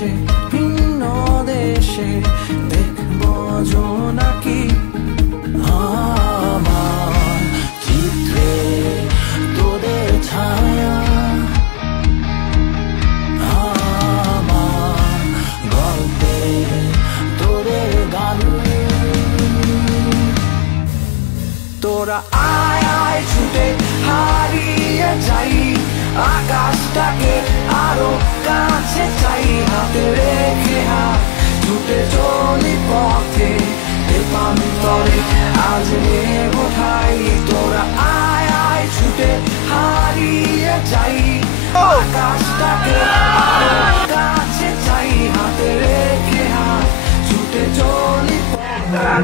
দেশে ভিন্ন দেশে দেখব জোনাকি আমার চিত্রে তোদের ছায়া আমার গল্পে তোদের গান তোরা আয় আয় ছুটে হারিয়ে যাই আকাশটাকে আরো কাছে চাই হাতে রেখে হাত ছুটে চলি পথে প্রান্তরে আজ নেব ঠাই তোরা আয় আয় ছুটে হারিয়ে যাই আকাশটাকে আরো কাছে চাই হাতে রেখে হাত ছুটে চলি পথে